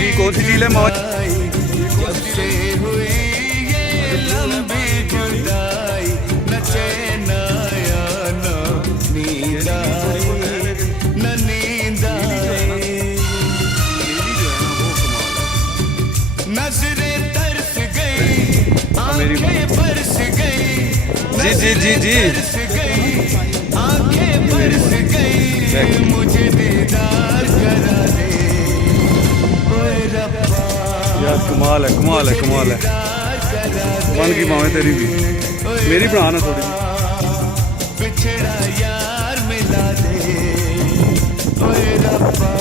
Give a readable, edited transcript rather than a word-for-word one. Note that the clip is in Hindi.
जी कौन सी झील है मौज? जब से हुई ये लंबी जुदाई न चैन आया न नींद आई न नींद आई नजरें तरस गई आंखें बरस गई जी जी जी जी तरस गई आंखें बरस गई मुझे दीदार करा दे ओए रब्बा यार कमाल है कमाल है कमाल है। बन की पावे तेरी भी मेरी बना ना थोड़ी बिछड़ा यार मिला दे ओए रब्बा।